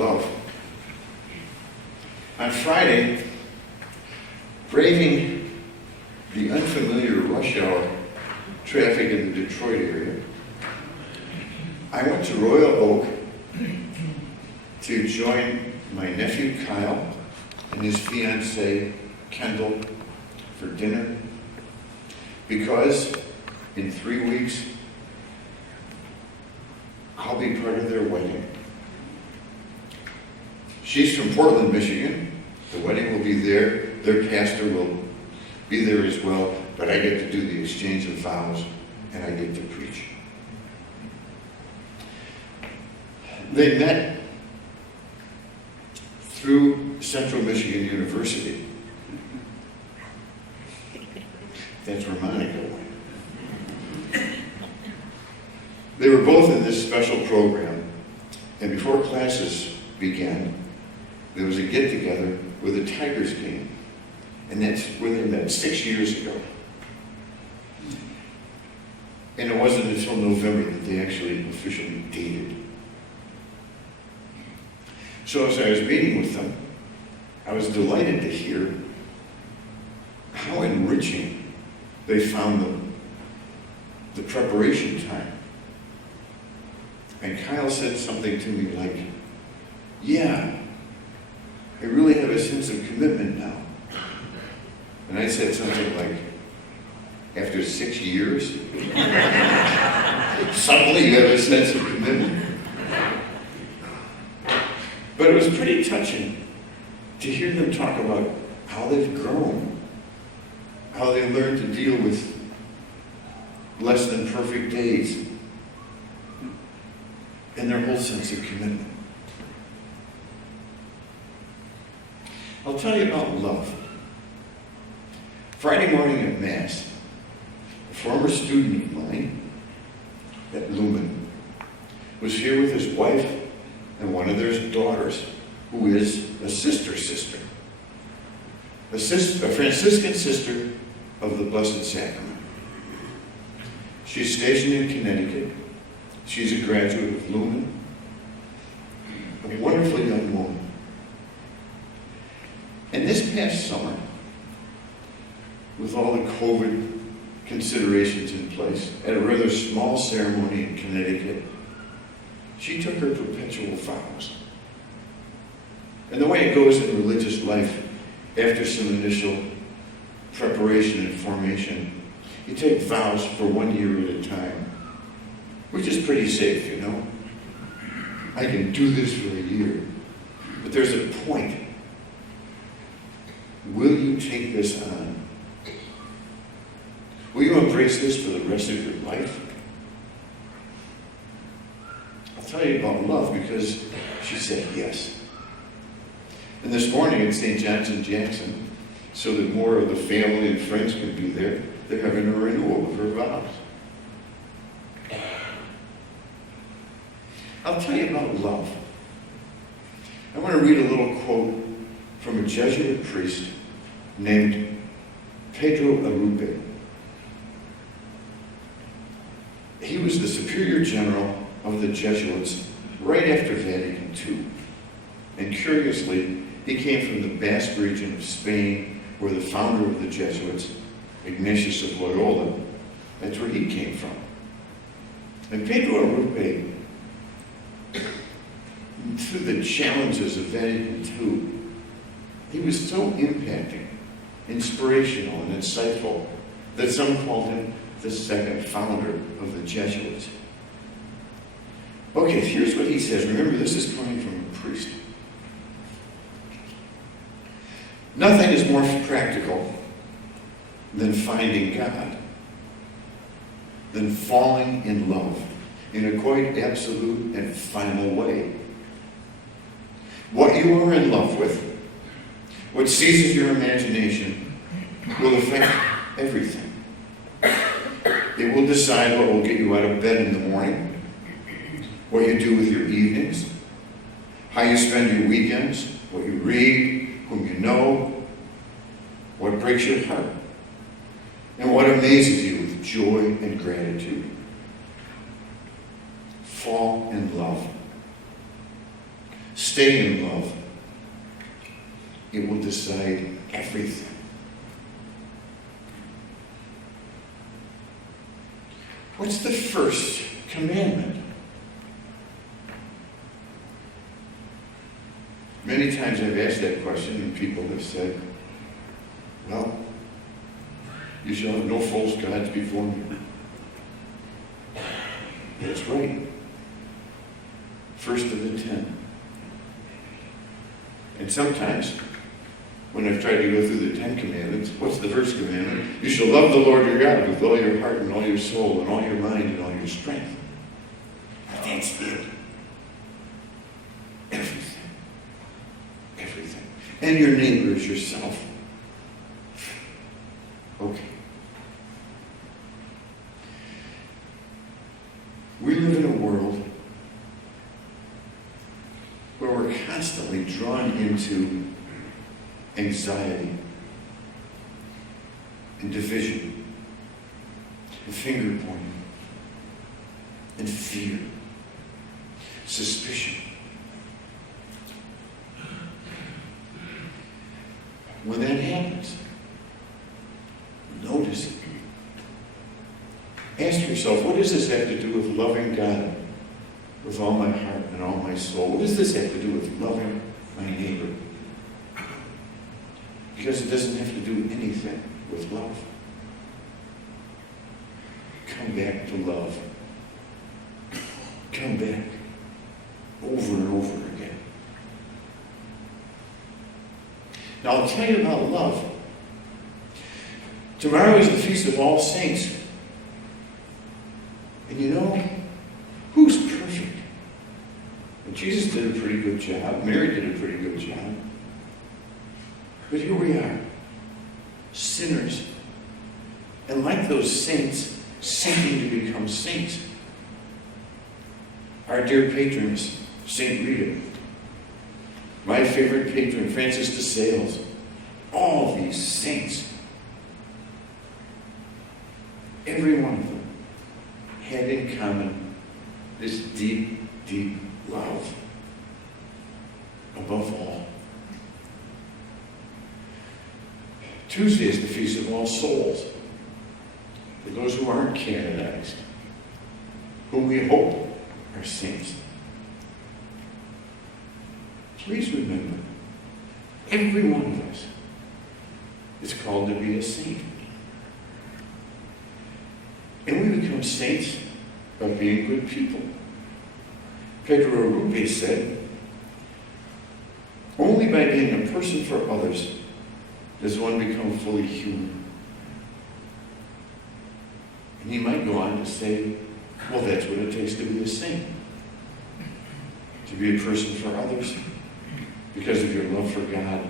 love. On Friday, braving the unfamiliar rush hour traffic in the Detroit area, I went to Royal Oak to join my nephew Kyle and his fiancée Kendall for dinner, because in 3 weeks I'll be part of their wedding. She's from Portland, Michigan. The wedding will be there. Their pastor will be there as well, but I get to do the exchange of vows and I get to preach. They met through Central Michigan University. That's where Monica went. They were both in this special program, and before classes began, there was a get-together with a Tigers game, and that's where they met 6 years ago. And it wasn't until November that they actually officially dated. So as I was meeting with them, I was delighted to hear how enriching they found the preparation time. And Kyle said something to me like, yeah, I really have a sense of commitment now. And I said something like, after 6 years, suddenly you have a sense of commitment. But it was pretty touching to hear them talk about how they've grown, how they learned to deal with less than perfect days, and their whole sense of commitment. I'll tell you about love. Friday morning at Mass, a former student of mine at Lumen was here with his wife and one of their daughters, who is a sister, a Franciscan sister of the Blessed Sacrament. She's stationed in Connecticut. She's a graduate of Lumen, a wonderful young woman. And this past summer, with all the COVID considerations in place, at a rather small ceremony in Connecticut, she took her perpetual vows. And the way it goes in religious life, after some initial preparation and formation, you take vows for 1 year at a time, which is pretty safe, you know. I can do this for a year. But there's a point. Will you take this on? Will you embrace this for the rest of your life? I'll tell you about love because she said yes. And this morning at St. John's and Jackson, so that more of the family and friends can be there, they're having a renewal of her vows. I'll tell you about love. I want to read a little quote from a Jesuit priest named Pedro Arrupe. He was the superior general of the Jesuits right after Vatican II. And curiously, he came from the Basque region of Spain, where the founder of the Jesuits, Ignatius of Loyola, that's where he came from. And Pedro Arrupe, through the challenges of Vatican II, he was so impacting, inspirational, and insightful that some called him the second founder of the Jesuits. Okay, here's what he says. Remember, this is coming from a priest. Nothing is more practical than finding God, than falling in love in a quite absolute and final way. What you are in love with, what seizes your imagination, will affect everything. It will decide what will get you out of bed in the morning, what you do with your evenings, how you spend your weekends, what you read, whom you know, what breaks your heart, and what amazes you with joy and gratitude. Fall in love. Stay in love. It will decide everything. What's the first commandment? Many times I've asked that question and people have said, well, you shall have no false gods before me. That's right. First of the 10. And sometimes, when I've tried to go through the 10 commandments, what's the first commandment? You shall love the Lord your God with all your heart and all your soul and all your mind and all your strength. That's it. Everything. Everything. And your neighbor is yourself. Okay. We live in a world where we're constantly drawn into anxiety and division and finger pointing and fear, suspicion. When that happens, notice it. Ask yourself, what does this have to do with loving God with all my heart and all my soul? What does this have to do with loving my neighbor? Because it doesn't have to do anything with love. Come back to love. Come back over and over again. Now I'll tell you about love. Tomorrow is the Feast of All Saints. And you know, who's perfect? Well, Jesus did a pretty good job. Mary did a pretty good job. But here we are, sinners. And like those saints, seeking to become saints. Our dear patroness, St. Rita. My favorite patron, Francis de Sales. All these saints. Every one of them had in common this deep, deep love. Above all. Tuesday is the Feast of All Souls. For those who aren't canonized, whom we hope are saints. Please remember, every one of us is called to be a saint. And we become saints by being good people. Pedro Arrupe said, only by being a person for others does one become fully human. And he might go on to say, well, that's what it takes to be a saint. To be a person for others because of your love for God,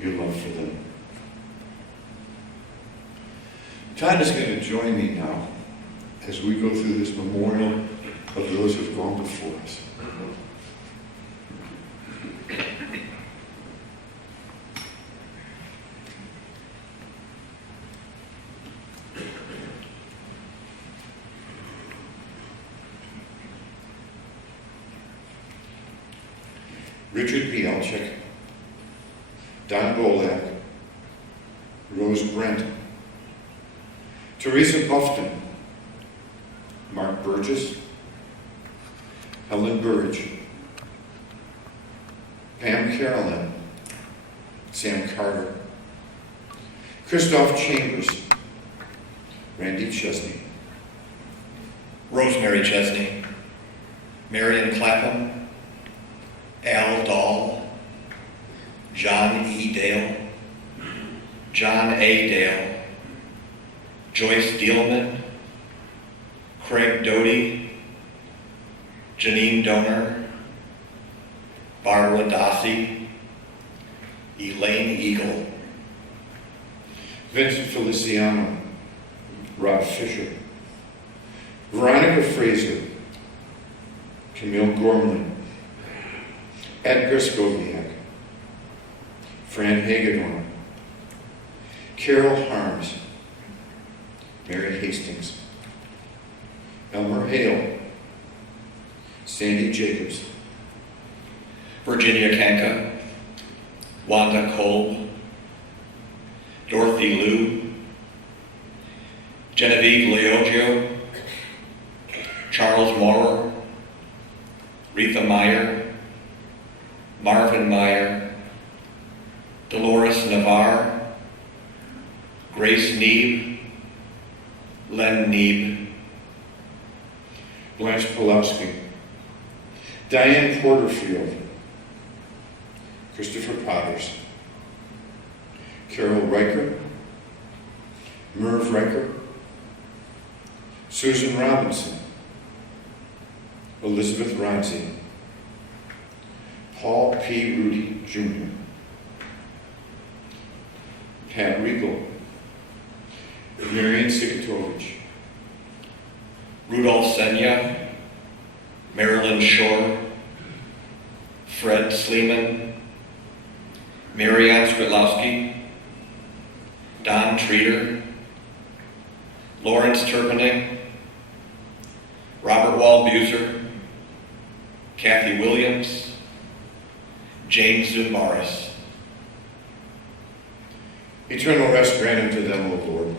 your love for them. Todd is going to join me now as we go through this memorial of those who have gone before us. Richard Bielczyk, Don Bolak, Rose Brent, Teresa Buffton, Mark Burgess, Helen Burridge, Pam Carolyn, Sam Carter, Christoph Chambers, Randy Chesney, Rosemary Chesney, Marion Clapham, Al Dahl, John E. Dale, John A. Dale, Joyce Dielman, Craig Doty, Janine Donor, Barbara Dossie, Elaine Eagle, Vincent Feliciano, Rob Fisher, Veronica Fraser, Camille Gormley, Edgar Skoviak, Fran Hagedorn, Carol Harms, Mary Hastings, Elmer Hale, Sandy Jacobs, Virginia Kanka, Wanda Kolb, Dorothy Liu, Genevieve Leogio, Charles Maurer, Retha Meyer, Marvin Meyer, Dolores Navarre, Grace Neeb, Len Neeb, Blanche Pulowski, Diane Porterfield, Christopher Potters, Carol Riker, Merv Riker, Susan Robinson, Elizabeth Ronzi, Paul P. Rudy Jr., Pat Riegel, Marian Sikatovich, Rudolph Senya, Marilyn Shore, Fred Sleeman, Marianne Skridlowski, Don Treater, Lawrence Turpinning, Robert Wallbuser, Kathy Williams, James Zumbaris. Eternal rest grant unto them, O Lord.